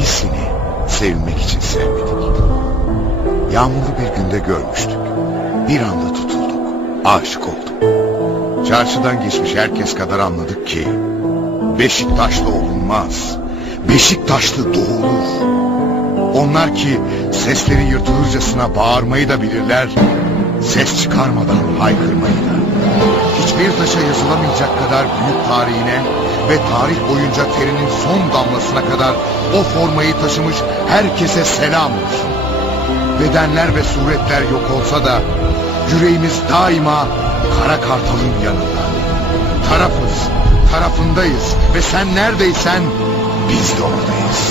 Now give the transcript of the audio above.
Biz seni sevilmek için sevmedik. Yağmurlu bir günde görmüştük. Bir anda tutulduk. Aşık olduk. Çarşıdan geçmiş herkes kadar anladık ki Beşiktaşlı olunmaz. Beşiktaşlı doğulur. Onlar ki sesleri yırtılırcasına bağırmayı da bilirler. Ses çıkarmadan haykırmayı da. Hiçbir taşa yazılamayacak kadar büyük tarihine ve tarih boyunca terinin son damlasına kadar o formayı taşımış herkese selam olsun. Bedenler ve suretler yok olsa da yüreğimiz daima Kara Kartal'ın yanında. Tarafız, tarafındayız ve sen neredeysen biz de oradayız.